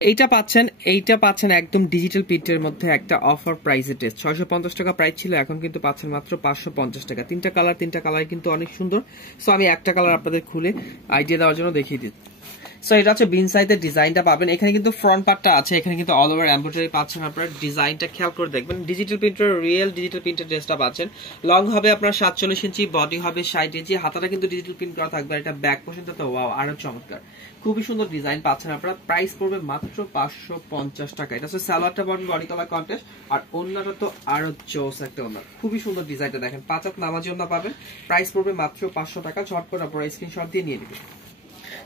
এইটা পাচ্ছেন একদম ডিজিটাল প্রিন্টের মধ্যে একটা অফার প্রাইসে টেস্ট 650 টাকা প্রাইস ছিল, এখন কিন্তু পাচ্ছেন মাত্র 550 টাকা। তিনটা কালার কিন্তু অনেক সুন্দর। সো আমি একটা কালার আপনাদের খুলে আইডিয়া দেওয়ার জন্য দেখিয়ে দিচ্ছি। সো এটা হচ্ছে বিন সাইজের ডিজাইনটা পাবেন। এখানে কিন্তু ফ্রন্ট পার্টটা আছে, এখানে কিন্তু অল ওভার এমব্রয়ডারি পাচ্ছেন। আপনারা ডিজাইনটা খেয়াল করে দেখবেন, ডিজিটাল প্রিন্টের রিয়েল ডিজিটাল প্রিন্টের ড্রেসটা পাচ্ছেন। লং হবে আপনার 47 ইঞ্চি, বডি হবে 60 ইঞ্চি, হাতাটা কিন্তু ডিজিটাল প্রিন্ট করা থাকবে। এটা ব্যাক পোর্শনটা তো ওয়াও, আরো চমৎকার, খুবই সুন্দর ডিজাইন পাচ্ছেন আপনারা। প্রাইস পড়বে মাত্র 550 টাকা। এটা হচ্ছে সালোয়ারটা পাবেন বডি কালার কন্ট্রাস্ট, আর ওন্নাটা তো আরো জোস একটা ওন্না, খুবই সুন্দর ডিজাইনটা দেখেন। 5 হাত নামাজি ওন্না পাবেন, প্রাইস পড়বে মাত্র 500 টাকা। ঝটপট আপনারা স্ক্রিনশট দিয়ে নিয়ে নেবেন।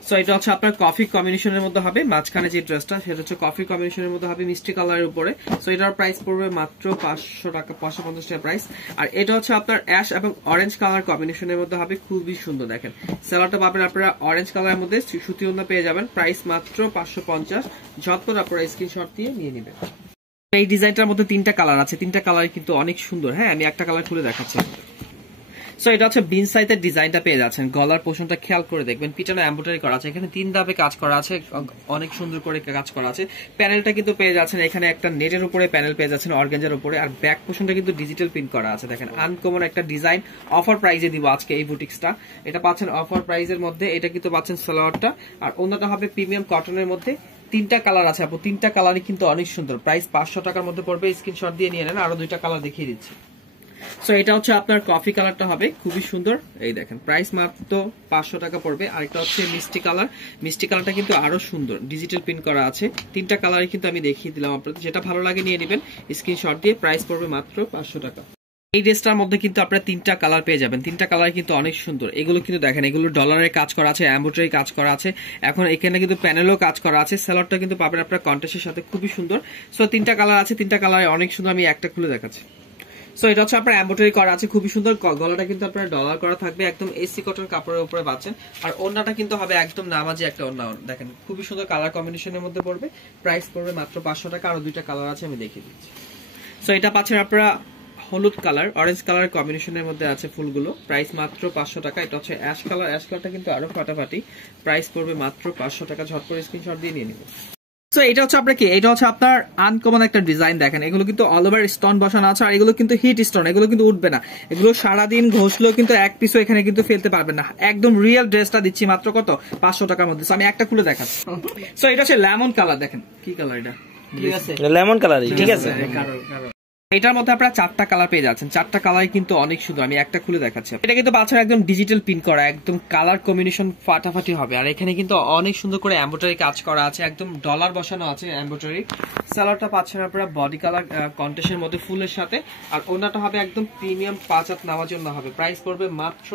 সো এটা হচ্ছে আপনার কফি কম্বিনেশনের মধ্যে হবে, মাঝখানে যে ড্রেসটা সেটা হচ্ছে কফি কম্বিনেশনের মধ্যে হবে, মিষ্টি কালারের উপরে। সো এটার প্রাইস পড়বে মাত্র 500 টাকা, 550 টাকা প্রাইস। আর এটা হচ্ছে আপনার অ্যাশ এবং অরেঞ্জ কালার কম্বিনেশনের মধ্যে হবে, খুবই সুন্দর দেখেন। সালোয়ারটা পাবেন আপনারা অরেঞ্জ কালারের মধ্যে, সুতি ওন্না পেয়ে যাবেন, প্রাইস মাত্র 550। ঝটপট আপনারা স্ক্রিনশট দিয়ে নিয়ে নেবেন। এই ডিজাইনটার মধ্যে 3টা কালার আছে, 3টা কালার কিন্তু অনেক সুন্দর। হ্যাঁ, আমি একটা কালার খুলে দেখাচ্ছি। সো এটা হচ্ছে বিন সাইজের ডিজাইনটা পেয়ে যাচ্ছেন। গলার পোর্শনটা খেয়াল করে দেখবেন, পিছনে এমব্রয়ডারি করা আছে, এখানে 3 ধাপে কাজ করা আছে, অনেক সুন্দর করে কাজ করা আছে। প্যানেলটা কিন্তু পেয়ে যাচ্ছেন এখানে একটা নেটের উপরে প্যানেল পেয়ে যাচ্ছেন, অর্গানজার উপরে। আর ব্যাক পোর্শনটা কিন্তু ডিজিটাল প্রিন্ট করা আছে, দেখেন আনকমন একটা ডিজাইন। অফার প্রাইসে দিব আজকে এই বুটিক্সটা, এটা পাচ্ছেন অফার প্রাইসের মধ্যে। এটা কিন্তু পাচ্ছেন সালোয়ারটা, আর অন্যটা হবে প্রিমিয়াম কটনের মধ্যে। 3টা কালার আছে আপু, 3টা কালারই কিন্তু অনেক সুন্দর। প্রাইস 500 টাকার মধ্যে পড়বে, স্ক্রিনশট দিয়ে নিয়ে নেন। আরো 2টা কালার দেখিয়ে দিচ্ছি। সো এটা হচ্ছে আপনার কফি কালারটা হবে, খুবই সুন্দর, এই দেখেন প্রাইস মাত্র 500 টাকা পড়বে। আরেকটা হচ্ছে মিষ্টি কালার, মিষ্টি কালারটা কিন্তু আরো সুন্দর, ডিজিটাল প্রিন্ট করা আছে। 3টা কালারই কিন্তু আমি দেখিয়ে দিলাম আপনাদের, যেটা ভালো লাগে নিয়ে নেবেন স্ক্রিনশট দিয়ে। প্রাইস পড়বে মাত্র 500 টাকা। এই ড্রেসটার মধ্যে কিন্তু আপনারা 3টা কালার পেয়ে যাবেন, 3টা কালার কিন্তু অনেক সুন্দর। এগুলো কিন্তু দেখেন, এগুলো ডলারের কাজ করা আছে, এমব্রয়ডারি কাজ করা আছে। এখন এখানে কিন্তু প্যানেলও কাজ করা আছে। সালোয়ারটা কিন্তু পাবেন আপনারা কন্ট্রাস্টের সাথে, খুবই সুন্দর। সো 3টা কালার আছে, 3টা কালার অনেক সুন্দর। আমি একটা খুলে দেখাচ্ছি। সো এটা হচ্ছে আপনার এমব্রয়ডারি করা আছে, খুবই সুন্দর। গলাটা কিন্তু আপনার ডলার করা থাকবে, একদম এসি কটন কাপড়ের উপরে পাচ্ছেন। আর ওন্নাটা কিন্তু হবে একদম নামাজি একটা ওন্না, দেখেন খুবই সুন্দর কালার কম্বিনেশনের মধ্যে পড়বে। প্রাইস পড়বে মাত্র 500 টাকা। আরো 2টা কালার আছে, আমি দেখিয়ে দিচ্ছি। সো এটা পাচ্ছেন আপনারা হলুদ কালার, অরেঞ্জ কালার কম্বিনেশনের মধ্যে আছে ফুলগুলো, প্রাইস মাত্র 500 টাকা। এটা হচ্ছে অ্যাশ কালার, অ্যাশ কালারটা কিন্তু আরো ফাটাফাটি, প্রাইস পড়বে মাত্র 500 টাকা। ঝট করে স্ক্রিনশট দিয়ে নিয়ে নিব। সো এটা হচ্ছে আপনার কি, এটা হচ্ছে আপনার আনকমন একটা ডিজাইন দেখেন। এগুলো কিন্তু অল ওভার স্টোন বসানো আছে, আর এগুলো কিন্তু হিট স্টোন, এগুলো কিন্তু উঠবে না। এগুলো সারাদিন ঘষলেও কিন্তু এক পিসও এখানে কিন্তু ফেলতে পারবেন না। একদম রিয়েল ড্রেসটা দিচ্ছি মাত্র কত, 500 টাকার মধ্যে। আমি একটা খুলে দেখাচ্ছি। সো এটা হচ্ছে লেমন কালার, দেখেন কি কালার এটা, ঠিক আছে লেমন কালারই, ঠিক আছে। এটার মধ্যে আপনারা 4টা কালার পেয়ে যাচ্ছেন, 4টা কালার কিন্তু অনেক সুন্দর। আমি একটা খুলে দেখাচ্ছি। এটা কিন্তু পাচ্ছেন একদম ডিজিটাল প্রিন্ট করা, একদম কালার কম্বিনেশন ফাটাফাটি হবে। আর এখানে কিন্তু অনেক সুন্দর করে এমব্রয়ডারি কাজ করা আছে, একদম ডলার বসানো আছে এমব্রয়ডারি। সালোয়ারটা পাচ্ছেন আপনারা বডি কালার কন্ট্রাস্টের মধ্যে ফুলের সাথে, আর ওন্নাটা হবে একদম প্রিমিয়াম 5 হাত নামার জন্য হবে। প্রাইস পড়বে মাত্র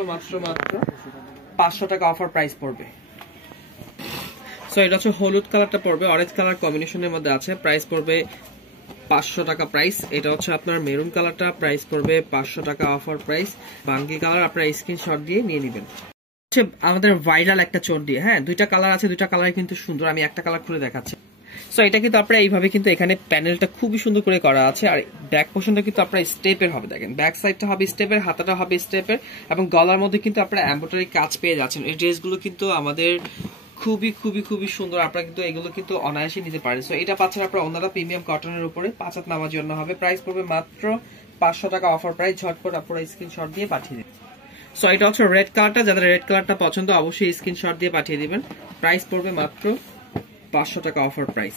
500 টাকা, অফার প্রাইস পড়বে। সো এটা হচ্ছে হলুদ কালারটা পড়বে, অরেঞ্জ কালার কম্বিনেশনের মধ্যে আছে, প্রাইস পড়বে 500 টাকা প্রাইস। এটা হচ্ছে আপনার মেরুন কালারটা, প্রাইস পড়বে 500 টাকা, অফার প্রাইস। বাঙ্গি কালার আপনারা স্ক্রিনশট দিয়ে নিয়ে নেবেন। আমাদের ভাইরাল একটা চোর দিয়ে, হ্যাঁ 2টা কালার আছে, 2টা কালার কিন্তু সুন্দর। আমি একটা কালার খুলে দেখাচ্ছি। সো এটা কিন্তু আপনারা এইভাবে কিন্তু এখানে প্যানেলটা খুবই সুন্দর করে করা আছে। আর ব্যাক পোর্শনটা কিন্তু আপনারা স্টেপের হবে, দেখেন ব্যাক সাইডটা হবে স্টেপের, হাতাটা হবে স্টেপের, এবং গলার মধ্যে কিন্তু আপনারা এমব্রয়ডারি কাজ পেয়ে যাচ্ছেন। এই ড্রেসগুলো কিন্তু আমাদের খুবই খুবই খুবই সুন্দর, আপনারা কিন্তু এগুলো কিন্তু অনায়াসে নিতে পারেন। সো এটা পাচ্ছেন আপনারা ওন্নাটা প্রিমিয়াম কটনের উপরে, 5 হাত নামার জন্য হবে। প্রাইস পড়বে মাত্র 500 টাকা, অফার প্রাইস। ঝটপট আপনারা স্ক্রিনশট দিয়ে পাঠিয়ে দিন। সো এটা হচ্ছে রেড কালারটা, যাদের রেড কালারটা পছন্দ অবশ্যই স্ক্রিনশট দিয়ে পাঠিয়ে দিবেন। প্রাইস পড়বে মাত্র 500 টাকা, অফার প্রাইস।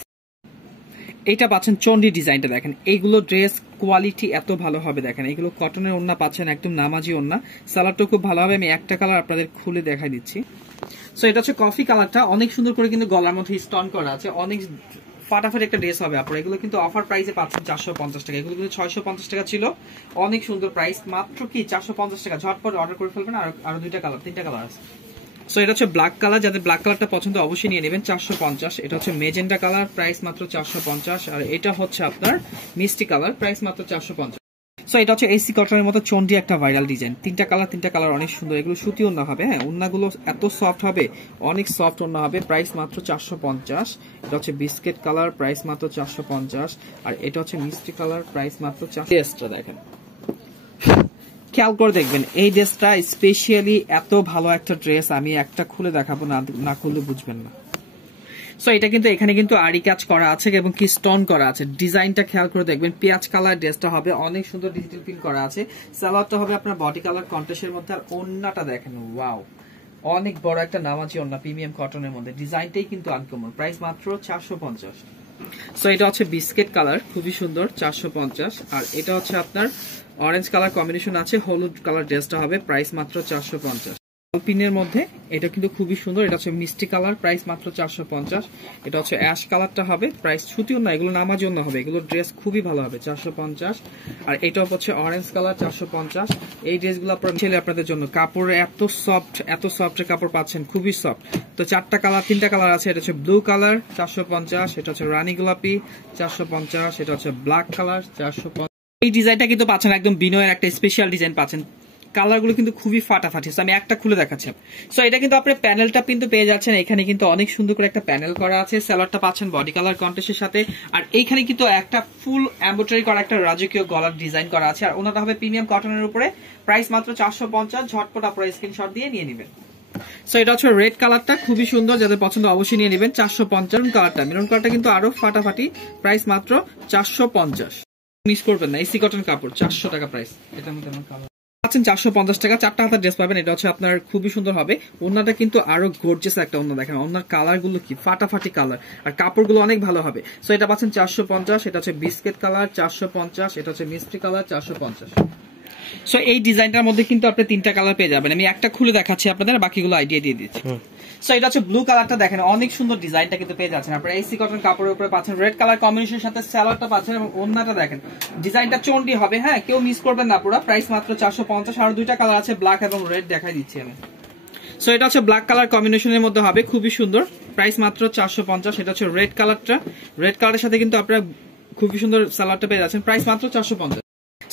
এটা পাচ্ছেন চন্ডি ডিজাইনটা, দেখেন এইগুলো ড্রেস কোয়ালিটি এত ভালো হবে, দেখেন এগুলো কটনের ওন্না পাচ্ছেন, একদম নামাজি ওন্না। সালোয়ারটা খুব ভালো হবে। আমি একটা কালার আপনাদের খুলে দেখাই দিচ্ছি। সো এটা হচ্ছে কফি কালারটা, অনেক সুন্দর করে কিন্তু গলার মধ্যে স্টোন করা আছে, অনেক ফাটাফাটি একটা ড্রেস হবে আপনারা। এগুলো কিন্তু অফার প্রাইসে পাচ্ছেন 450 টাকা, এগুলো কিন্তু 650 টাকা ছিল। অনেক সুন্দর প্রাইস, মাত্র কি 450 টাকা। ঝটপট অর্ডার করে ফেলবেন। আরো 2টা কালার, 3টা কালার আছে। সো এটা হচ্ছে ব্ল্যাক কালার, যাদের ব্ল্যাক কালারটা পছন্দ অবশ্যই নিয়ে নেবেন, 450। এটা হচ্ছে মেজেন্টা কালার, প্রাইস মাত্র 450। আর এটা হচ্ছে আপনার মিষ্টি কালার, প্রাইস মাত্র 450। সো এটা হচ্ছে এসি কটনের মতো চন্ডি একটা ভাইরাল ডিজাইন। 3টা কালার অনেক সুন্দর। এগুলো সুতি ওন্না হবে, হ্যাঁ ওন্নাগুলো এত সফট হবে, অনেক সফট ওন্না হবে। প্রাইস মাত্র 450। এটা হচ্ছে বিস্কিট কালার, প্রাইস মাত্র 450। আর এটা হচ্ছে মিষ্টি কালার, প্রাইস মাত্র 400। দেখেন খেয়াল করে দেখবেন, এই ড্রেসটা স্পেশালি এত ভালো একটা ড্রেস, আমি একটা খুলে দেখাবো, না খুললে বুঝবেন না। সো এটা কিন্তু এখানে কিন্তু আরি কাজ করা আছে এবং কি স্টোন করা আছে। ডিজাইনটা খেয়াল করে দেখবেন, পেঁয়াজ কালার ড্রেসটা হবে, অনেক সুন্দর ডিজিটাল প্রিন্ট করা আছে। সালোয়ারটা হবে আপনার বডি কালার কন্ট্রাস্টের মধ্যে, আর ওন্নাটা দেখেন ওয়াও, অনেক বড় একটা নামাজি ওন্না প্রিমিয়াম কটনের মধ্যে। ডিজাইনটাই কিন্তু আনকমন, প্রাইস মাত্র 450। সো এটা হচ্ছে বিস্কিট কালার, খুবই সুন্দর, 450। আর এটা হচ্ছে আপনার অরেঞ্জ কালার কম্বিনেশন আছে, হলুদ কালার ড্রেসটা হবে, প্রাইস মাত্র 450। পিনের মধ্যে এটা কিন্তু খুবই সুন্দর, এটা হচ্ছে মিষ্টি কালার, প্রাইস মাত্র 450। এটা হচ্ছে অ্যাশ কালারটা হবে, প্রাইস ছুটিও না, এগুলো নামার জন্য হবে, এগুলো ড্রেস খুবই ভালো হবে, 450। আর এটা হচ্ছে অরেঞ্জ কালার, 450। এই ড্রেসগুলো আপনাদের জন্য, কাপড় এত সফট কাপড় পাচ্ছেন, খুবই সফট। তো 3টা কালার আছে, এটা হচ্ছে ব্লু কালার 450, এটা হচ্ছে রানী গোলাপি 450, এটা হচ্ছে ব্ল্যাক কালার 450। এই ডিজাইনটা কিন্তু পাচ্ছেন একদম বিনয়ের একটা স্পেশাল ডিজাইন পাচ্ছেন, কালারগুলো কিন্তু খুবই ফাটাফাটি। আমি একটা খুলে দেখাচ্ছি। সো এটা কিন্তু আপনি প্যানেলটা কিন্তু পেয়ে যাচ্ছেন, এখানে কিন্তু অনেক সুন্দর করে একটা প্যানেল করা আছে। সালোয়ারটা পাচ্ছেন বডি কালার কন্ট্রাস্টের সাথে, আর এইখানে কিন্তু একটা ফুল এমব্রয়ডারি করা একটা রাজকীয় গলার ডিজাইন করা আছে। আর ওনাটা হবে প্রিমিয়াম কটনের উপরে, প্রাইস মাত্র 450। ঝটপট আপনারা স্ক্রিনশট দিয়ে নিয়ে নেবেন। সো এটা হচ্ছে রেড কালারটা, খুবই সুন্দর, যাদের পছন্দ অবশ্যই নিয়ে নেবেন, 450। মেরুন কালারটা কিন্তু আরো ফাটাফাটি, প্রাইস মাত্র 450। মিস করবেন না, এসি কটন কাপড়, 400 টাকা প্রাইস। এটার মধ্যে পাচ্ছেন 450 টাকা, 4টা হাতার ড্রেস পাবেন। এটা হচ্ছে আপনার খুবই সুন্দর হবে, ওন্নাটা কিন্তু আরো গর্জিয়াস একটা ওন্না, দেখেন ওন্নার কালার গুলো কি ফাটাফাটি কালার, আর কাপড়গুলো অনেক ভালো হবে। সো এটা পাচ্ছেন 450। এটা হচ্ছে বিস্কিট কালার 450, এটা হচ্ছে মিষ্টি কালার 450। সো এই ডিজাইনটার মধ্যে কিন্তু আপনি 3টা কালার পেয়ে যাবেন, আমি একটা খুলে দেখাচ্ছি আপনাদের, বাকিগুলো আইডিয়া দিয়ে দিচ্ছি। সো এটা হচ্ছে ব্লু কালারটা, দেখেন অনেক সুন্দর ডিজাইনটা কিন্তু পেয়ে যাচ্ছেন আপনারা, এসি কটন কাপড়ের উপরে পাচ্ছেন, রেড কালার কম্বিনেশনের সাথে সালোয়ারটা পাচ্ছেন, এবং ওন্নাটা দেখেন ডিজাইনটা চন্ডি হবে, হ্যাঁ কেউ মিস করবেন না পুরো, প্রাইস মাত্র 450। আর 2টা কালার আছে, ব্ল্যাক এবং রেড, দেখাই দিচ্ছি আমি। সো এটা হচ্ছে ব্ল্যাক কালার কম্বিনেশনের মধ্যে হবে, খুবই সুন্দর, প্রাইস মাত্র 450। এটা হচ্ছে রেড কালারটা, রেড কালারের সাথে কিন্তু আপনারা খুবই সুন্দর সালোয়ারটা পেয়ে যাচ্ছেন, প্রাইস মাত্র 450।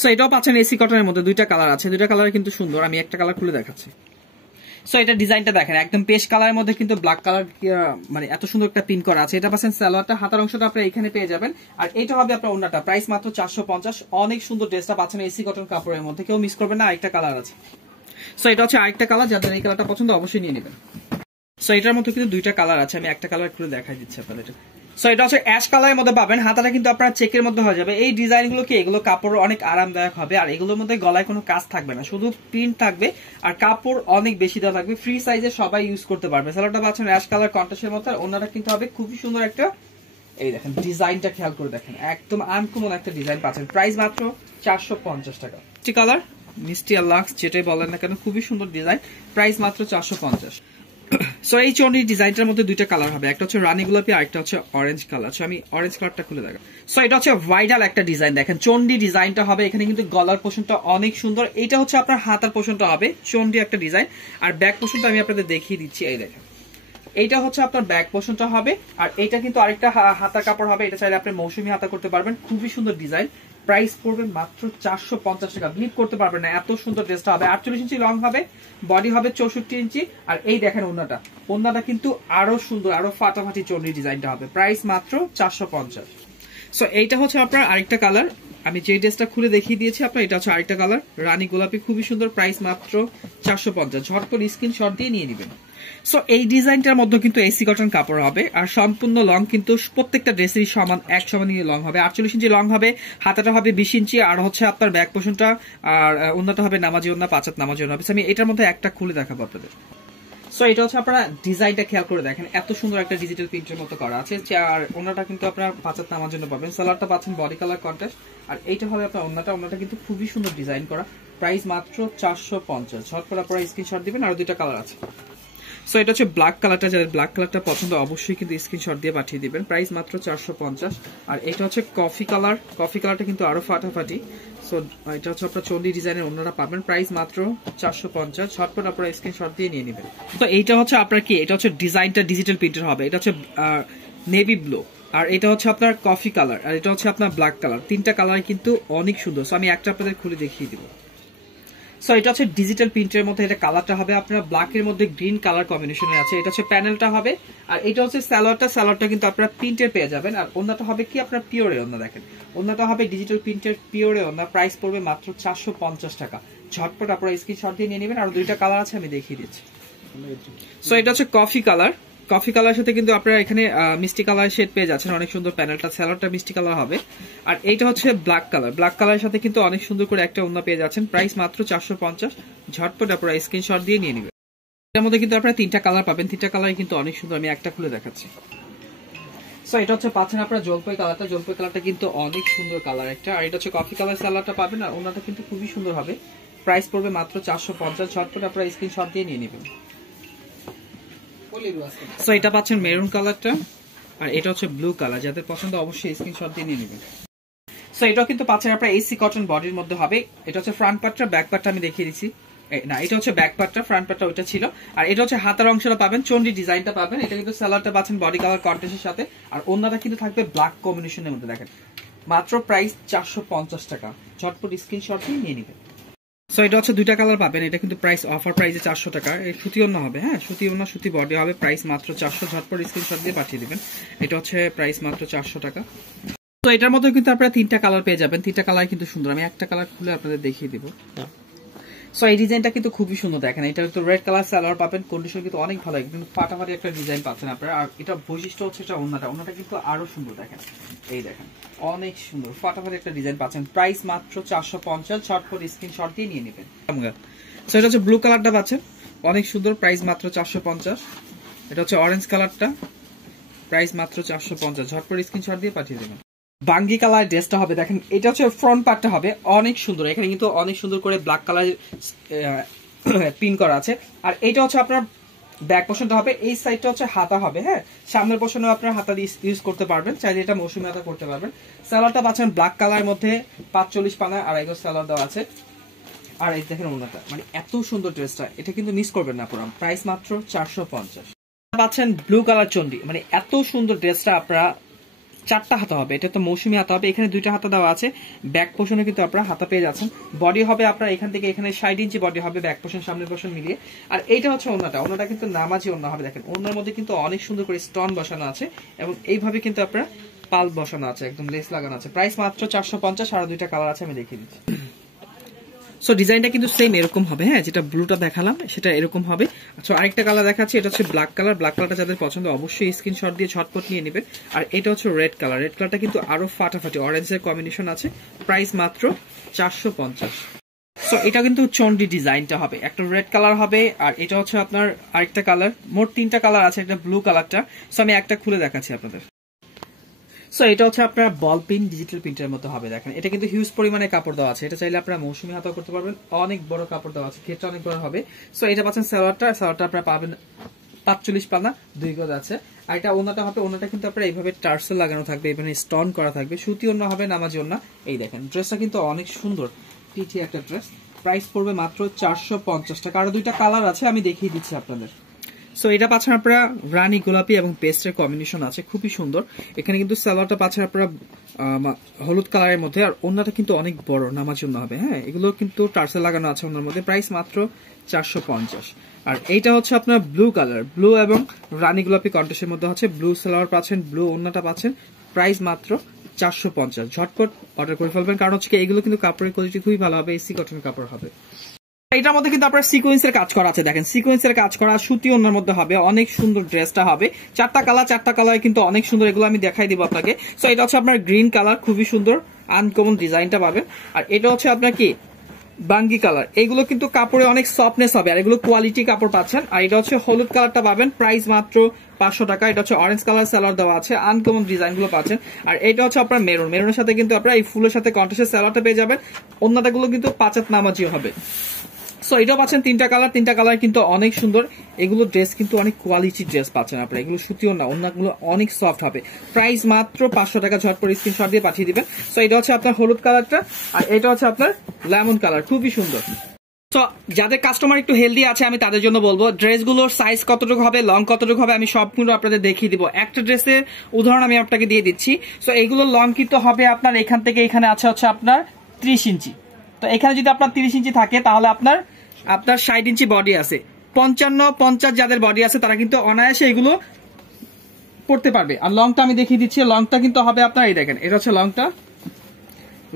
সো এটাও পাচ্ছেন এসি কটনের মধ্যে, 2টা কালার আছে, 2টা কালার কিন্তু সুন্দর, আমি একটা কালার খুলে দেখাচ্ছি। সো এটা ডিজাইনটা দেখেন একদম পেস্ট কালারের মধ্যে কিন্তু ব্ল্যাক কালার, মানে এত সুন্দর একটা পিন করা আছে। এটা পাচ্ছেন সালোয়ারটা, হাতার অংশটা আপনারা এখানে পেয়ে যাবেন, আর এটা হবে আপনার ওন্নাটা, প্রাইস মাত্র 450। অনেক সুন্দর ড্রেসটা পাচ্ছেন এসি কটন কাপড়ের মধ্যে, কেউ মিস করবেন না। আরেকটা কালার আছে, সো এটা হচ্ছে আরেকটা কালার, যাদের এই কালারটা পছন্দ অবশ্যই নিয়ে নেবেন। সো এটার মধ্যে কিন্তু 2টা কালার আছে, আমি একটা কালার খুলে দেখাই দিচ্ছি আপনাদের। সো এটা হচ্ছে অ্যাশ কালারের মধ্যে পাবেন, হাতাটা কিন্তু আপনার চেকের মধ্যে হয়ে যাবে। এই ডিজাইনগুলো কি, এগুলো কাপড় অনেক আরামদায়ক হবে, আর এগুলোর মধ্যে গলায় কোনো কাজ থাকবে না, শুধু প্রিন্ট থাকবে, আর কাপড় অনেক বেশি দেওয়া থাকবে, ফ্রি সাইজে সবাই ইউজ করতে পারবে। সালোয়ারটা পাচ্ছেন অ্যাশ কালার কন্ট্রাস্টের মধ্যে, আর ওনাটা কিন্তু হবে খুবই সুন্দর একটা, এই দেখেন ডিজাইনটা খেয়াল করে দেখেন, একদম আনকমন একটা ডিজাইন পাচ্ছেন, প্রাইস মাত্র 450 টাকা। কালার মিষ্টি আর লাক্স যেটাই বলেন না কেন, খুবই সুন্দর ডিজাইন, প্রাইস মাত্র 450। সো এই চন্ডি ডিজাইনটার মধ্যে 2টা কালার হবে, একটা হচ্ছে রানী গোলাপি, আর একটা হচ্ছে অরেঞ্জ কালার। সো আমি অরেঞ্জ কালারটা খুলে দেখাবো। সো এটা হচ্ছে ভাইরাল একটা ডিজাইন, দেখেন চন্ডি ডিজাইনটা হবে, এখানে কিন্তু গলার পোর্শনটা অনেক সুন্দর, এটা হচ্ছে আপনার হাতার পোর্শনটা হবে চন্ডি একটা ডিজাইন, আর ব্যাক পোর্শনটা আমি আপনাদের দেখিয়ে দিচ্ছি, এই দেখেন এইটা হচ্ছে আপনার ব্যাক পোর্শনটা হবে, আর এটা কিন্তু আরেকটা হাতার কাপড় হবে, এটা চাইলে আপনি মৌসুমী হাতা করতে পারবেন, খুবই সুন্দর ডিজাইন, প্রাইস পড়বে মাত্র 450 টাকা। বিলিভ করতে পারবেন না, এত সুন্দর ড্রেসটা হবে, 48 ইঞ্চি লং হবে, বডি হবে 64 ইঞ্চি, আর এই দেখেন ওন্নাটা কিন্তু আরো সুন্দর, আরো ফাটাফাটি চন্ডি ডিজাইনটা হবে, প্রাইস মাত্র 450। সো এইটা হচ্ছে আপনার আরেকটা কালার, আমি যে ড্রেসটা খুলে দেখিয়ে দিয়েছি আপনার, এটা হচ্ছে আরেকটা কালার রানী গোলাপি, খুবই সুন্দর, প্রাইস মাত্র 450। ঝটপট স্ক্রিনশট দিয়ে নিয়ে নেবেন। সো এই ডিজাইনটার মধ্যে কিন্তু এসি কটন কাপড় হবে, আর সম্পূর্ণ লং কিন্তু প্রত্যেকটা ড্রেসেরই সমান, এক সমান লং হবে, 48 ইঞ্চি লং হবে, হাতাটা হবে 20 ইঞ্চি, আর হচ্ছে আপনার ব্যাক পোর্শনটা আর ওন্নাটা হবে নামাজি ওন্না, 5 হাত নামাজি ওন্না। আমি এটার মধ্যে একটা খুলে দেখাবো আপনাদের। সো এটা হচ্ছে আপনারা ডিজাইনটা খেয়াল করে দেখেন, এত সুন্দর একটা ডিজিটাল প্রিন্টের মতো করা আছে, আর ওন্নাটা কিন্তু আপনার 5 হাত নামার জন্য পাবেন। সালোয়ারটা পাচ্ছেন বডি কালার কন্ট্রাস্ট, আর এইটা হবে আপনার ওন্নাটা কিন্তু খুবই সুন্দর ডিজাইন করা, প্রাইস মাত্র 450। ঝটপট আপনারা স্ক্রিনশট দিবেন, আর 2টা কালার আছে। সো এটা হচ্ছে ব্ল্যাক কালারটা, যাদের ব্ল্যাক কালারটা পছন্দ অবশ্যই কিন্তু স্ক্রিনশট দিয়ে পাঠিয়ে দিবেন, প্রাইস মাত্র 450। আর এটা হচ্ছে কফি কালারটা কিন্তু আরো ফাটাফাটি। সো এটা হচ্ছে আপনার চন্ডি ডিজাইনের ওন্নাটা পাবেন, প্রাইস মাত্র 450। ঝটপট আপনারা স্ক্রিনশট দিয়ে নিয়ে নেবেন। তো এইটা হচ্ছে আপনার কি, এটা হচ্ছে ডিজাইনটা ডিজিটাল প্রিন্টের হবে, এটা হচ্ছে নেভি ব্লু, আর এটা হচ্ছে আপনার কফি কালার, আর এটা হচ্ছে আপনার ব্ল্যাক কালার, 3টা কালার কিন্তু অনেক সুন্দর। সো আমি একটা আপনাদের খুলে দেখিয়ে দিব। সো এটা হচ্ছে ডিজিটাল প্রিন্টের মধ্যে, এটা কালারটা হবে আপনার ব্ল্যাকের মধ্যে গ্রিন কালার কম্বিনেশনে আছে, এটা হচ্ছে প্যানেলটা হবে, আর এটা হচ্ছে সালোয়ারটা কিন্তু আপনারা প্রিন্টের পেয়ে যাবেন, আর ওন্নাটা হবে কি আপনার পিওরে ওন্না, দেখেন ওন্নাটা হবে ডিজিটাল প্রিন্টের পিওরে ওন্না, প্রাইস পড়বে মাত্র 450 টাকা। ঝটপট আপনারা স্ক্রিনশট দিয়ে নিয়ে নেবেন, আর 2টা কালার আছে আমি দেখিয়ে দিচ্ছি। সো এটা হচ্ছে কফি কালার, কফি কালার সাথে কিন্তু আপনারা এখানে মিষ্টি কালার শেড পেয়ে যাচ্ছেন, অনেক সুন্দর প্যানেলটা, স্যালোয়ারটা মিষ্টি কালার হবে। আর এইটা হচ্ছে ব্ল্যাক কালার, ব্ল্যাক কালারের সাথে কিন্তু অনেক সুন্দর করে একটা ওড়না পেয়ে যাচ্ছেন, প্রাইস মাত্র 450। ঝটপট আপনারা স্ক্রিনশট দিয়ে নিয়ে নেবেন। এর মধ্যে কিন্তু আপনারা 3টা কালার পাবেন, 3টা কালার কিন্তু অনেক সুন্দর, আমি একটা খুলে দেখাচ্ছি। সো এটা হচ্ছে পাচ্ছেন আপনারা জলপাই কালারটা, জলপাই কালারটা কিন্তু অনেক সুন্দর কালার একটা। আর এটা হচ্ছে কফি কালার সালোয়ারটা পাবেন, আর ওনাটা কিন্তু খুবই সুন্দর হবে, প্রাইস পড়বে মাত্র 450। ঝটপট আপনারা স্ক্রিনশট দিয়ে নিয়ে নেবেন। সো এটা পাচ্ছেন মেরুন কালারটা, আর এটা হচ্ছে ব্লু কালার, যাদের পছন্দ অবশ্যই স্ক্রিনশট দিয়ে নিয়ে নেবেন। সো এটাও কিন্তু পাচ্ছেন আপনারা এসি কটন বডির মধ্যে হবে। এটা হচ্ছে ফ্রন্ট পার্টটা, ব্যাক পার্টটা আমি দেখিয়ে দিচ্ছি। না, এটা হচ্ছে ব্যাক পার্টটা, ফ্রন্ট পার্টটা ওইটা ছিল। আর এটা হচ্ছে হাতার অংশটা পাবেন, চন্ডি ডিজাইনটা পাবেন। এটা কিন্তু সালোয়ারটা পাচ্ছেন বডি কালার কন্ট্রাস্টের সাথে, আর ওন্নাটা কিন্তু থাকবে ব্ল্যাক কম্বিনেশনের মধ্যে। দেখেন মাত্র প্রাইস 450 টাকা। ঝটপট স্ক্রিনশট দিয়ে নিয়ে নেবেন। সো এটা হচ্ছে 2টা কালার পাবেন, এটা কিন্তু প্রাইস অফার প্রাইসে 400 টাকা। এই সুতি ওন্না হবে, হ্যাঁ সুতি ওন্না, সুতি বডি হবে, প্রাইস মাত্র 400। ঝটপট স্ক্রিনশট দিয়ে পাঠিয়ে দিবেন। এটা হচ্ছে প্রাইস মাত্র 400 টাকা। তো এটার মধ্যে কিন্তু আপনারা 3টা কালার পেয়ে যাবেন, 3টা কালার কিন্তু সুন্দর, আমি একটা কালার খুলে আপনাদের দেখিয়ে দিব। সো এই ডিজাইনটা কিন্তু খুবই সুন্দর, দেখেন এটা কিন্তু রেড কালার সালোয়ার পাবেন, কন্ডিশন কিন্তু অনেক ভালো, কিন্তু ফাটাফাটি একটা ডিজাইন পাচ্ছেন আপনারা। আর এটা বৈশিষ্ট্য হচ্ছে এটা ওন্নাটা কিন্তু আরো সুন্দর, দেখেন এই দেখেন অনেক সুন্দর ফাটাফাটি একটা ডিজাইন পাচ্ছেন, প্রাইস মাত্র 450। ঝটপট স্ক্রিনশট দিয়ে নিয়ে নেবেন। সো এটা হচ্ছে ব্লু কালারটা পাচ্ছেন, অনেক সুন্দর, প্রাইস মাত্র 450। এটা হচ্ছে অরেঞ্জ কালারটা, প্রাইস মাত্র 450। ঝটপট স্ক্রিনশট দিয়ে পাঠিয়ে দেবেন। বাঙ্গি কালার ড্রেসটা হবে, দেখেন এটা হচ্ছে ফ্রন্ট পার্টটা হবে অনেক সুন্দর, এখানে কিন্তু অনেক সুন্দর করে ব্ল্যাক কালার পিন করা আছে। আর এইটা হচ্ছে আপনার ব্যাক পোর্শনটা হবে, এই সাইডটা হচ্ছে হাতা হবে, হ্যাঁ সামনের পোর্শনেও আপনার হাতা দিয়ে ইউজ করতে পারবেন, চাইলে এটা মৌসুমী হাতা করতে পারবেন। সালোয়ারটা পাচ্ছেন ব্ল্যাক কালারের মধ্যে 45 পানা আর এগো সালোয়ার দেওয়া আছে। আর এই দেখেন ওনাটা, মানে এত সুন্দর ড্রেসটা, এটা কিন্তু মিস করবেন না পুরো, প্রাইস মাত্র 450। পাচ্ছেন ব্লু কালার চন্ডি, মানে এত সুন্দর ড্রেসটা আপনারা 4টা হাতা হবে, এটা তো মৌসুমী হাতা হবে, এখানে 2টা হাতা দেওয়া আছে, ব্যাক পোর্শনে কিন্তু আপনারা হাতা পেয়ে যাচ্ছেন। বডি হবে আপনার এখান থেকে এখানে 60 ইঞ্চি বডি হবে, ব্যাক পোর্শন সামনের পোর্শন মিলিয়ে। আর এইটা হচ্ছে ওন্নাটা কিন্তু নামাজি ওন্না হবে, দেখেন ওন্নার মধ্যে কিন্তু অনেক সুন্দর করে স্টোন বসানো আছে, এবং এইভাবে কিন্তু আপনারা পাল বসানো আছে, একদম লেস লাগানো আছে, প্রাইস মাত্র 450। আর 2টা কালার আছে, আমি দেখিয়ে দিচ্ছি। সো ডিজাইনটা কিন্তু সেম এরকম হবে, হ্যাঁ যেটা ব্লুটা দেখালাম সেটা এরকম হবে। আচ্ছা আরেকটা কালার দেখাচ্ছি, এটা হচ্ছে ব্ল্যাক কালার, ব্ল্যাক কালারটা যাদের পছন্দ অবশ্যই স্ক্রিনশট দিয়ে ঝটপট নিয়ে নেবেন। আর এটা হচ্ছে রেড কালার, রেড কালারটা কিন্তু আরো ফাটাফাটি অরেঞ্জের কম্বিনেশন আছে, প্রাইস মাত্র 450। সো এটা কিন্তু চন্ডি ডিজাইনটা হবে, একটা রেড কালার হবে, আর এটা হচ্ছে আপনার আরেকটা কালার, মোট 3টা কালার আছে, একটা ব্লু কালারটা। সো আমি একটা খুলে দেখাচ্ছি আপনাদের। সো এটা হচ্ছে আপনার বল পিন ডিজিটাল প্রিন্টের মতো হবে, দেখেন এটা কিন্তু হিউজ পরিমাণে কাপড় দেওয়া আছে, এটা চাইলে আপনারা মৌসুমী হাতা করতে পারবেন, অনেক বড় কাপড় দেওয়া আছে, ক্ষেত্রে অনেক বড় হবে। সো এটা পাচ্ছেন সালোয়ারটা আপনারা পাবেন 45 পানা 2 গজ আছে। আর এটা ওন্নাটা হবে, ওন্নাটা কিন্তু আপনারা এইভাবে টার্সেল লাগানো থাকবে, এখানে স্টোন করা থাকবে, সুতি ওন্না হবে, নামাজি ওন্না। এই দেখেন ড্রেসটা কিন্তু অনেক সুন্দর, পিঠে একটা ড্রেস, প্রাইস পড়বে মাত্র 450 টাকা। আর 2টা কালার আছে, আমি দেখিয়ে দিচ্ছি আপনাদের। সো এটা পাচ্ছেন আপনারা রানী গোলাপি এবং পেস্টের কম্বিনেশন আছে, খুবই সুন্দর। এখানে কিন্তু সালোয়ারটা পাচ্ছেন আপনারা হলুদ কালারের মধ্যে, আর ওন্নাটা কিন্তু অনেক বড় নামাজি ওন্না হবে, হ্যাঁ এগুলো কিন্তু টার্সেল লাগানো আছে ওন্নার মধ্যে, প্রাইস মাত্র 450। আর এইটা হচ্ছে আপনার ব্লু কালার, ব্লু এবং রানী গোলাপি কন্ট্রাস্টের মধ্যে হচ্ছে, ব্লু সালোয়ার পাচ্ছেন, ব্লু ওন্নাটা পাচ্ছেন, প্রাইস মাত্র 450। ঝটপট অর্ডার করে ফেলবেন, কারণ হচ্ছে এগুলো কিন্তু কাপড়ের কোয়ালিটি খুবই ভালো হবে, এসি কটন কাপড় হবে। এটার মধ্যে কিন্তু আপনার সিকোয়েন্সের কাজ করা আছে, দেখেন সিকোয়েন্সের কাজ করা সুতি ওন্নার মধ্যে হবে, অনেক সুন্দর ড্রেসটা হবে। 4টা কালার কিন্তু অনেক সুন্দর, এগুলো আমি দেখাই দিব আপনাকে। সো এটা হচ্ছে আপনার গ্রিন কালার, খুবই সুন্দর আনকমন ডিজাইনটা পাবেন। আর এটা হচ্ছে আপনার কি বাঙ্গি কালার, এগুলো কিন্তু কাপড়ে অনেক সফটনেস হবে, আর এগুলো কোয়ালিটি কাপড় পাচ্ছেন। আর এটা হচ্ছে হলুদ কালারটা পাবেন, প্রাইস মাত্র 500 টাকা। এটা হচ্ছে অরেঞ্জ কালার সালোয়ার দেওয়া আছে, আনকমন ডিজাইন গুলো পাচ্ছেন। আর এটা হচ্ছে আপনার মেরুনের সাথে কিন্তু আপনারা এই ফুলের সাথে কন্ট্রাস্টের সালোয়ারটা পেয়ে যাবেন, ওন্নাটা গুলো কিন্তু 5 নামাজিও হবে। সো এটাও পাচ্ছেন 3টা কালার কিন্তু অনেক সুন্দর, এগুলো ড্রেস কিন্তু অনেক কোয়ালিটি ড্রেস পাচ্ছেন আপনারা, এগুলো সুতিও না, ওন্নাগুলো অনেক সফট হবে, প্রাইস মাত্র 500 টাকা। ঝটপট স্ক্রিনশট দিয়ে পাঠিয়ে দিবেন। সো এটা হচ্ছে আপনার হলুদ কালারটা, আর এটা হচ্ছে আপনার লেমন কালার, খুবই সুন্দর। তো যাদের কাস্টমার একটু হেলদি আছে আমি তাদের জন্য বলবো, ড্রেসগুলোর সাইজ কতটুকু হবে, লং কতটুকু হবে, আমি সবগুলো আপনাদের দেখিয়ে দিব। একটা ড্রেসের উদাহরণ আমি আপনাকে দিয়ে দিচ্ছি। সো এইগুলো লং কিন্তু হবে আপনার এখান থেকে এখানে আছে হচ্ছে আপনার 30 ইঞ্চি। তো এখানে যদি আপনার 30 ইঞ্চি থাকে তাহলে আপনার 60 ইঞ্চি বডি আছে, 55-50 যাদের বডি আছে তারা কিন্তু অনায়াসে এগুলো পড়তে পারবে। আর লংটা আমি দেখিয়ে দিচ্ছি, লংটা কিন্তু হবে আপনার এই দেখেন, এটা হচ্ছে লংটা,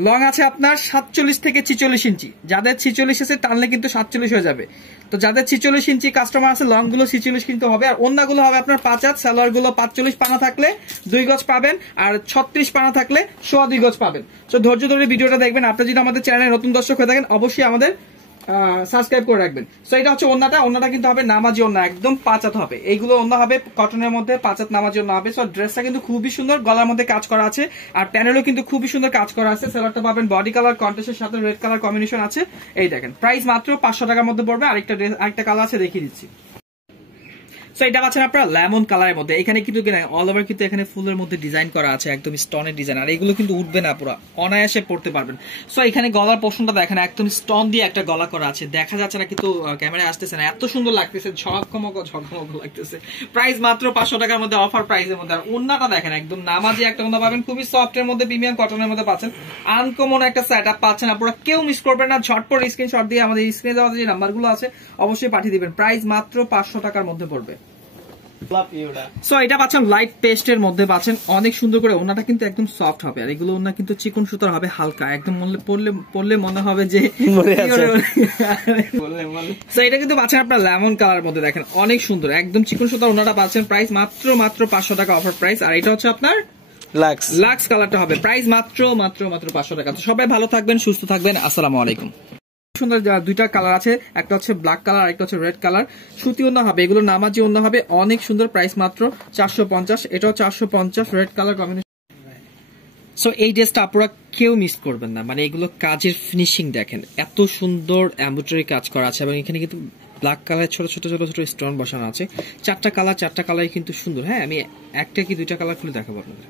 লং আছে আপনার 47 থেকে 46 ইঞ্চি, যাদের 46 আছে টানলে কিন্তু 47 হয়ে যাবে। তো যাদের 46 ইঞ্চি কাস্টমার আছে লং গুলো 46 কিন্তু হবে, আর ওন্নাগুলো হবে আপনার 5 হাত, সালোয়ার গুলো 45 পানা থাকলে 2 গজ পাবেন, আর 36 পানা থাকলে 1.25 গজ পাবেন। তো ধৈর্য ধরে ভিডিওটা দেখবেন। আপনি যদি আমাদের চ্যানেলে নতুন দর্শক হয়ে থাকেন অবশ্যই আমাদের সাবস্ক্রাইব করে রাখবেন। সো এটা হচ্ছে ওন্নাটা কিন্তু হবে নামাজি ওন্না, একদম 5 হাত হবে। এইগুলো ওন্না হবে কটনের মধ্যে 5 হাত নামাজি ওন্না হবে। সো ড্রেসটা কিন্তু খুবই সুন্দর, গলার মধ্যে কাজ করা আছে, আর প্যানেলও কিন্তু খুবই সুন্দর কাজ করা আছে। সালোয়ারটা পাবেন বডি কালার কন্ট্রাস্টের সাথে রেড কালার কম্বিনেশন আছে। এই দেখেন প্রাইস মাত্র 500 টাকার মধ্যে পড়বে। আরেকটা কালার আছে দেখিয়ে দিচ্ছি। সো এটা পাচ্ছেন আপনারা লেমন কালারের মধ্যে। এখানে কিন্তু অল ওভার কিন্তু এখানে ফুলের মধ্যে ডিজাইন করা আছে, একদম স্টোনের ডিজাইন, আর এগুলো কিন্তু উঠবে না, পুরো অনায়াসে পড়তে পারবেন। সো এখানে গলার পোর্শনটা দেখেন একদম স্টোন দিয়ে একটা গলা করা আছে, দেখা যাচ্ছে না কিন্তু ক্যামেরায় আসতেছে না, এত সুন্দর লাগতেছে, ঝকমক লাগতেছে। প্রাইস মাত্র 500 টাকার মধ্যে, অফার প্রাইসের মধ্যে। আর ওন্নাটা দেখেন একদম নামাজি একটা ওন্না পাবেন, খুবই সফট এর মধ্যে, প্রিমিয়াম কটনের মধ্যে পাচ্ছেন, আনকমন একটা সেটআপ পাচ্ছেন। আপনারা কেউ মিস করবেন না, ঝটপট স্ক্রিনশট দিয়ে আমাদের স্ক্রিনে দেওয়া যে নাম্বারগুলো আছে অবশ্যই পাঠিয়ে দিবেন। প্রাইস মাত্র 500 টাকার মধ্যে পড়বে। সো এটা পাচ্ছেন লাইট পেস্টের মধ্যে পাচ্ছেন, অনেক সুন্দর করে। ওনাটা কিন্তু একদম সফট হবে, আর এগুলো ওনা কিন্তু চিকন সুতার হবে, হালকা একদম পরলে মনে হবে যে সো এটা কিন্তু পাচ্ছেন আপনার লেমন কালার মধ্যে, দেখেন অনেক সুন্দর একদম চিকন সুতার ওনাটা পাচ্ছেন। প্রাইস মাত্র 500 টাকা অফার প্রাইস। আর এটা হচ্ছে আপনার লাক্স কালারটা হবে, প্রাইস মাত্র 500 টাকা। তো সবাই ভালো থাকবেন, সুস্থ থাকবেন, আসসালামু আলাইকুম। সুন্দর দুইটা কালার আছে, একটা হচ্ছে ব্ল্যাক কালার, একটা হচ্ছে রেড কালার। সুতি ওন্না হবে, এগুলো নামাজি ওন্না হবে, অনেক সুন্দর। প্রাইস মাত্র 450, এটাও 450, রেড কালার কম্বিনেশন। সো এই ড্রেসটা আপনারা কেউ মিস করবেন না, মানে এগুলো কাজের ফিনিশিং দেখেন, এত সুন্দর এমব্রয়ডারি কাজ করা আছে, এবং এখানে কিন্তু ব্ল্যাক কালার ছোট ছোট স্টোন বসানো আছে। চারটা কালার কিন্তু সুন্দর। হ্যাঁ, আমি একটা কি দুইটা কালার খুলে দেখাবো আপনাদের।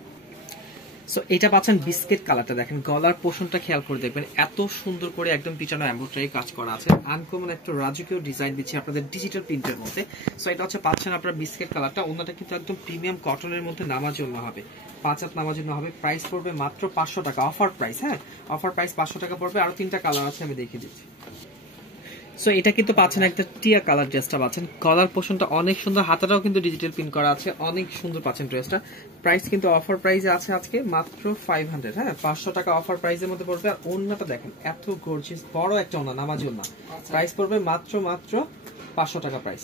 সো এটা পাচ্ছেন বিস্কিট কালারটা, দেখেন গলার পোর্শনটা খেয়াল করে দেখবেন, এত সুন্দর করে একদম পিছনে এমব্রয়ডারি কাজ করা আছে, আনকমন একটা রাজকীয় ডিজাইন দিচ্ছে আপনাদের ডিজিটাল প্রিন্টের মধ্যে। সো এটা হচ্ছে পাচ্ছেন আপনার বিস্কিট কালারটা। ওন্নাটা কিন্তু একদম প্রিমিয়াম কটনের মধ্যে নামাজি ওন্না হবে, 5 হাত নামাজি ওন্না হবে। প্রাইস পড়বে মাত্র 500 টাকা, অফার প্রাইস। হ্যাঁ, অফার প্রাইস 500 টাকা পড়বে। আরো 3টা কালার আছে, আমি দেখিয়ে দিচ্ছি। সো এটা কিন্তু পাচ্ছেন একটা টিয়া কালার ড্রেসটা পাচ্ছেন, কলার পোর্শনটা অনেক সুন্দর, হাতাটাও কিন্তু ডিজিটাল প্রিন্ট করা আছে, অনেক সুন্দর পাচ্ছেন ড্রেসটা। প্রাইস কিন্তু অফার প্রাইসে আছে আজকে মাত্র 500। হ্যাঁ, 500 টাকা অফার প্রাইসের মধ্যে পড়বে। আর ওন্নাটা দেখেন এত গর্জিয়াস, বড় একটা ওন্না, নামাজি ওন্না। প্রাইস পড়বে মাত্র 500 টাকা প্রাইস।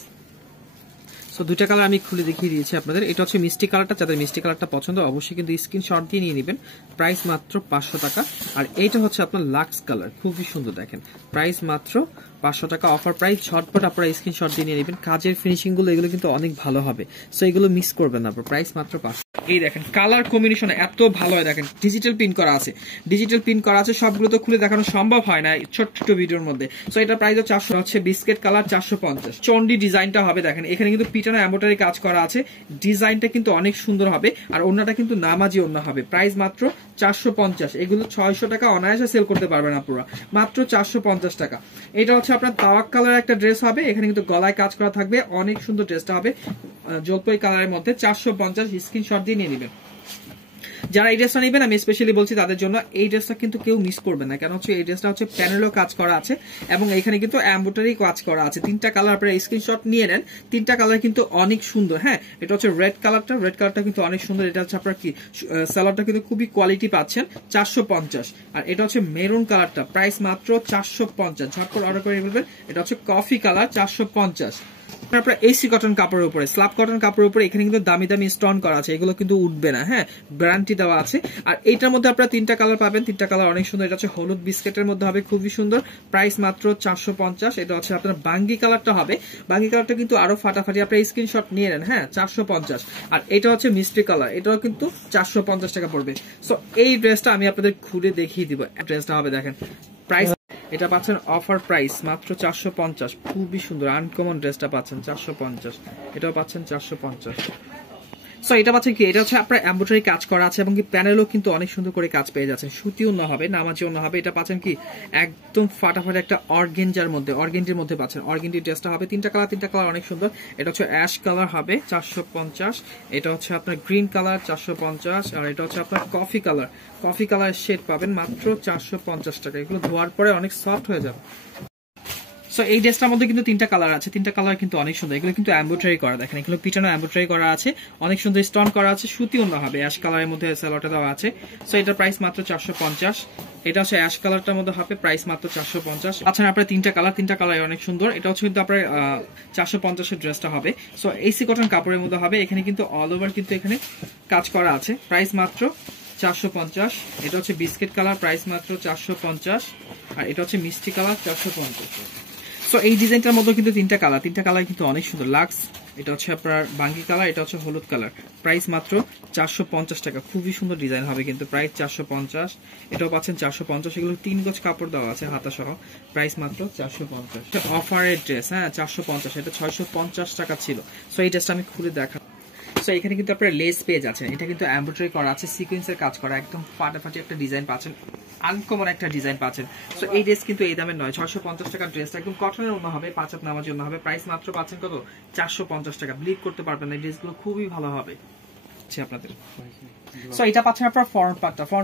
সো দুইটা কালার আমি খুলে দেখিয়ে দিয়েছি আপনাদের। এটা হচ্ছে মিষ্টি কালারটা, যাদের মিষ্টি কালারটা পছন্দ অবশ্যই কিন্তু স্ক্রিনশট দিয়ে নিয়ে নেবেন। প্রাইস মাত্র 500 টাকা। আর এইটা হচ্ছে আপনার লাক্স কালার, খুবই সুন্দর দেখেন, প্রাইস মাত্র 500 টাকা অফার প্রাইস। ঝটপট আপনারা স্ক্রিনশট দিয়ে নিয়ে নেবেন, কাজের ফিনিশিং গুলো এগুলো কিন্তু অনেক ভালো হবে। সো এগুলো মিস করবেন না, প্রাইস মাত্র 500। এই দেখেন কালার কম্বিনেশন এত ভালো হয়, দেখেন ডিজিটাল প্রিন্ট করা আছে, সবগুলো তো খুলে দেখানো সম্ভব হয় না ছোট্ট ভিডিওর মধ্যে। সো এটা প্রাইস 400 হচ্ছে বিস্কিট কালার, 450। চন্ডি ডিজাইনটা হবে, দেখেন এখানে কিন্তু পিটানো এমব্রয়ডারি কাজ করা আছে, ডিজাইনটা কিন্তু অনেক সুন্দর হবে। আর ওন্নাটা কিন্তু নামাজি ওন্না হবে, প্রাইস মাত্র 450। এগুলো 600 টাকা অনায়াসে সেল করতে পারবেন আপনারা, মাত্র 450 টাকা। এটা হচ্ছে আপনার তাওয়াক কালার একটা ড্রেস হবে, এখানে কিন্তু গলায় কাজ করা থাকবে, অনেক সুন্দর ড্রেসটা হবে জলপাই কালারের মধ্যে। 450, স্ক্রিনশট দিয়ে নিয়ে নেবেন। যারা এই ড্রেসটা নেবেন আমি স্পেশালি বলছি তাদের জন্য, এই ড্রেসটা কিন্তু কেউ মিস করবে না, কেন হচ্ছে এই ড্রেসটা হচ্ছে প্যানেলও কাজ করা আছে, এবং এখানে কিন্তু এমব্রয়ডারি কাজ করা আছে। 3টা কালার আপনারা স্ক্রিনশট নিয়ে নেন, 3টা কালার কিন্তু অনেক সুন্দর। হ্যাঁ, এটা হচ্ছে রেড কালারটা কিন্তু অনেক সুন্দর। এটা হচ্ছে আপনার কি সালোয়ারটা কিন্তু খুবই কোয়ালিটি পাচ্ছেন, 450। আর এটা হচ্ছে মেরুন কালারটা, প্রাইস মাত্র 450। ঝটপট অর্ডার করে ফেলবেন। এটা হচ্ছে কফি কালার, 450। আপনার এসি কটন কাপড়ের উপরে, স্ল্যাব কটন কাপড়ের উপরে এখানে কিন্তু দামি স্টোন করা আছে, এগুলো কিন্তু উঠবে না। হ্যাঁ, গ্যারান্টি দেওয়া আছে। আর এইটার মধ্যে আপনারা 3টা কালার পাবেন, 3টা কালার অনেক সুন্দর। এটা হচ্ছে হলুদ বিস্কেটের মধ্যে হবে, খুবই সুন্দর। প্রাইস মাত্র 450। এটা হচ্ছে আপনার বাঙ্গি কালারটা হবে, বাঙ্গি কালারটা কিন্তু আরো ফাটাফাটি, আপনারা স্ক্রিনশট নিয়ে নেন। হ্যাঁ, 450। আর এটা হচ্ছে মিষ্টি কালার, এটাও কিন্তু 450 টাকা পড়বে। সো এই ড্রেসটা আমি আপনাদের খুলে দেখিয়ে দিব। ড্রেসটা হবে দেখেন, প্রাইস এটা পাচ্ছেন অফার প্রাইস মাত্র 450। খুবই সুন্দর আনকমন ড্রেসটা পাচ্ছেন 450, এটাও পাচ্ছেন 450। সো এটা পাচ্ছেন কি, এটা হচ্ছে আপনার এমব্রয়ডারি কাজ করা আছে, এবং কি প্যানেলও কিন্তু অনেক সুন্দর করে কাজ পেয়ে যাচ্ছেন। সুতি ওন্না হবে, নামাজি ওন্না হবে। এটা পাচ্ছেন কি একদম ফাটাফাটি একটা অর্গেঞ্জির মধ্যে পাচ্ছেন। অর্গেঞ্জি ড্রেসটা হবে, 3টা কালার অনেক সুন্দর। এটা হচ্ছে অ্যাশ কালার হবে, 450। এটা হচ্ছে আপনার গ্রিন কালার, 450। আর এটা হচ্ছে আপনার কফি কালার শেড পাবেন মাত্র 450 টাকা। এগুলো ধোয়ার পরে অনেক সফট হয়ে যাবে। সো এই ড্রেসটার মধ্যে কিন্তু 3টা কালার আছে, 3টা কালার কিন্তু অনেক সুন্দর। এগুলো কিন্তু এমব্রয়ডারি করা, দেখেন এগুলো পিটানো এমব্রয়ডারি করা আছে, অনেক সুন্দর স্টোন করা আছে, সুতি অন্য হবে, অ্যাশ কালারের মধ্যে সালোয়ারটা দেওয়া আছে। সো এটার প্রাইস মাত্র 450। এটা হচ্ছে অ্যাশ কালারটার মধ্যে হবে, প্রাইস মাত্র 450। আচ্ছা আপনার 3টা কালার অনেক সুন্দর। এটা হচ্ছে কিন্তু আপনার 450 ড্রেসটা হবে। সো এসি কটন কাপড়ের মধ্যে হবে, এখানে কিন্তু অল ওভার কিন্তু এখানে কাজ করা আছে, প্রাইস মাত্র 450। এটা হচ্ছে বিস্কিট কালার, প্রাইস মাত্র 450। আর এটা হচ্ছে মিষ্টি কালার, 450। সো এই ডিজাইনটার মধ্যে কিন্তু 3টা কালার কিন্তু অনেক সুন্দর। লাক্স, এটা হচ্ছে আপনার বাঙ্গি কালার, এটা হচ্ছে হলুদ কালার, প্রাইস মাত্র 450 টাকা। খুবই সুন্দর ডিজাইন হবে কিন্তু, প্রাইস 450। এটাও পাচ্ছেন 450। এগুলো 3 গজ কাপড় দেওয়া আছে হাতা সহ, প্রাইস মাত্র 450। অফারের ড্রেস, হ্যাঁ 450, এটা 650 টাকা ছিল। সো এই ড্রেসটা আমি খুলে দেখা। সো এখানে কিন্তু আপনার লেস পেজ আছে, এটা কিন্তু এমব্রয়ডারি করা আছে, সিকোয়েন্সের কাজ করা, একদম ফাটাফাটি একটা ডিজাইন পাচ্ছেন, আনকমন একটা ডিজাইন পাচ্ছেন। সো এই ড্রেস কিন্তু এই দামের নয়, 650 টাকার ড্রেসটা একদম কটনের অন্য হবে, 5 হাত নামার জন্য হবে, প্রাইস মাত্র পাচ্ছেন কত, 450 টাকা। ব্লিড করতে পারবেন না, এই ড্রেসগুলো খুবই ভালো হবে আপনাদের। সো এটা পাচ্ছেন আপনার ফ্রন্ট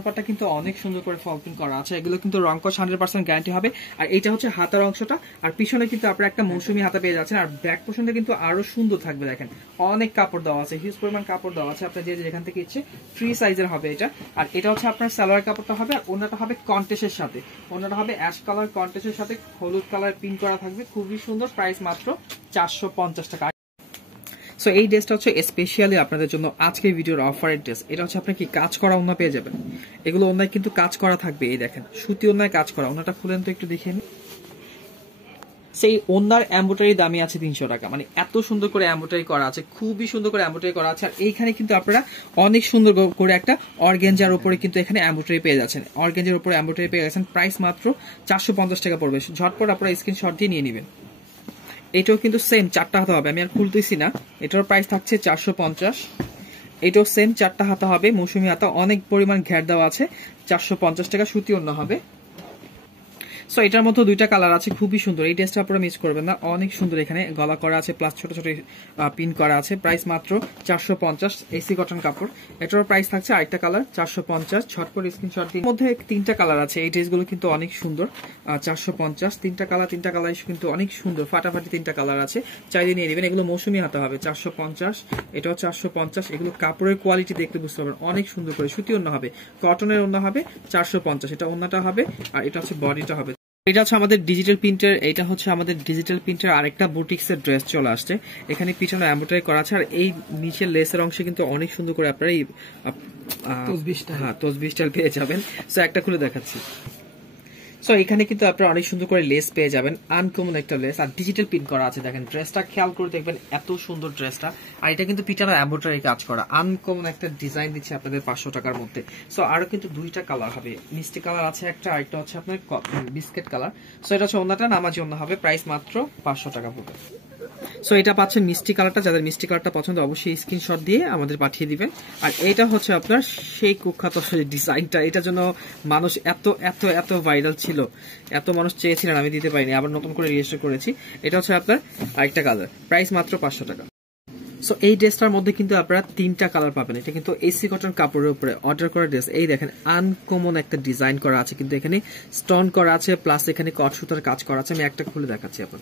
পার্টটা কিন্তু অনেক সুন্দর করে ফলপিং করা আছে, এগুলো কিন্তু রং কস 100% গ্যারান্টি হবে। আর এটা হচ্ছে হাতার অংশটা, আর পিছনে কিন্তু আপনার একটা মৌসুমী হাতা পেয়ে যাচ্ছেন, আর ব্যাক পোর্শনটা কিন্তু আরো সুন্দর থাকবে। দেখেন অনেক কাপড় দেওয়া আছে, হিউজ পরিমাণ কাপড় দেওয়া আছে, আপনার যেখান থেকে ইচ্ছে ফ্রি সাইজের হবে এটা। আর এটা হচ্ছে আপনার সালোয়ার কাপড়টা হবে, আর ওনাটা হবে কন্টেস্টের সাথে, ওনাটা হবে অ্যাশ কালার কন্টেস্টের সাথে হলুদ কালার পিন করা থাকবে, খুবই সুন্দর, প্রাইস মাত্র 450 টাকা। সো এই ড্রেসটা হচ্ছে স্পেশালি আপনাদের জন্য আজকে ভিডিওর অফারের ড্রেস। এটা হচ্ছে আপনার কি কাজ করা ওন্না পেয়ে যাবেন, এগুলো ওন্নায় কিন্তু কাজ করা থাকবে, এই দেখেন সুতি ওন্নায় কাজ করা। ওন্নাটা খুলেন তো একটু দেখেন, সেই ওন্নার এমব্রয়ডারি দামই আছে 300 টাকা, মানে এত সুন্দর করে এমব্রয়ডারি করা আছে, খুবই সুন্দর করে এমব্রয়ডারি করা আছে। আর এইখানে কিন্তু আপনারা অনেক সুন্দর করে একটা অর্গানজার উপরে কিন্তু এখানে এমব্রয়ডারি পেয়ে যাচ্ছেন, অর্গানজার উপরে এমব্রয়ডারি পেয়ে যাচ্ছেন, প্রাইস মাত্র 450 টাকা পড়বে। ঝটপট আপনারা স্ক্রিনশট দিয়ে নিয়ে নেবেন। এটাও কিন্তু সেম 4টা হাতা হবে, আমি আর খুলতেছি না, এটার প্রাইস থাকছে 450। এটাও সেম 4টা হাতা হবে, মৌসুমী হাতা, অনেক পরিমাণ ঘের দেওয়া আছে, 450 টাকা, সুতি অন্য হবে। সো এটার মধ্যে 2টা কালার আছে, খুবই সুন্দর। এই ড্রেসটা আপনারা মিস করবেন না, অনেক সুন্দর। এখানে গলা করা আছে, প্লাস ছোট ছোট পিন করা আছে, প্রাইস মাত্র 450। এসি কটন কাপড়, এটার প্রাইস থাকছে আরেকটা কালার 450। ঝটপট স্ক্রিনশট দিন। মধ্যে 3টা কালার আছে, এই ড্রেসগুলো কিন্তু অনেক সুন্দর, 450। 3টা কালার কিন্তু অনেক সুন্দর, ফাটাফাটি 3টা কালার আছে, চাইলে নিয়ে নেবেন। এগুলো মৌসুমী হাতা হবে, 450। এটাও 450। এগুলো কাপড়ের কোয়ালিটি দেখতে বুঝতে পারবেন, অনেক সুন্দর করে, সুতি অন্য হবে, কটনের অন্য হবে, 450। এটা অন্যটা হবে, আর এটা হচ্ছে বডিটা হবে। এটা হচ্ছে আমাদের ডিজিটাল প্রিন্টের, এটা হচ্ছে আমাদের ডিজিটাল প্রিন্টের আরেকটা বুটিক্সের ড্রেস চলে আসছে। এখানে পিছনে এমব্রয়ডারি করা আছে, আর এই নিচের লেসের অংশে কিন্তু অনেক সুন্দর করে আপনারা এই তসবিহ স্টাইল পেয়ে যাবেন। সো একটা খুলে দেখাচ্ছি। সো এখানে কিন্তু আপনারা অনেক সুন্দর করে লেস পেয়ে যাবেন, আনকমন একটা লেস, আর ডিজিটাল প্রিন্ট করা আছে। দেখেন ড্রেসটা খেয়াল করে দেখবেন, এত সুন্দর ড্রেসটা। আর এটা কিন্তু পিটানো এমব্রয়ডারি কাজ করা, আনকমন একটা ডিজাইন দিচ্ছে আপনাদের 500 টাকার মধ্যে। সো আরো কিন্তু 2টা কালার হবে, মিষ্টি কালার আছে একটা, আরেকটা হচ্ছে আপনার বিস্কিট কালার। সো এটা হচ্ছে ওন্নাটা নামাজি ওন্না হবে, প্রাইস মাত্র 500 টাকা পড়বে। সো এটা পাচ্ছেন মিষ্টি কালারটা, যাদের মিষ্টি কালারটা পছন্দ অবশ্যই স্ক্রিনশট দিয়ে আমাদের পাঠিয়ে দিবেন। আর এটা হচ্ছে আপনার সেই কুখ্যাত ডিজাইনটা, এটার জন্য মানুষ এত এত এত ভাইরাল ছিল, এত মানুষ চেয়েছিলেন, আমি দিতে পারিনি, আবার নতুন করে রেজিস্টার করেছি। এটা হচ্ছে আপনার আরেকটা কালার, প্রাইস মাত্র 500 টাকা। সো এই ড্রেসটার মধ্যে কিন্তু আপনারা 3টা কালার পাবেন। এটা কিন্তু এসি কটন কাপড়ের উপরে অর্ডার করা ড্রেস। এই দেখেন আনকমন একটা ডিজাইন করা আছে, কিন্তু এখানে স্টোন করা আছে, প্লাস এখানে কট সুতার কাজ করা আছে। আমি একটা খুলে দেখাচ্ছি আপনার।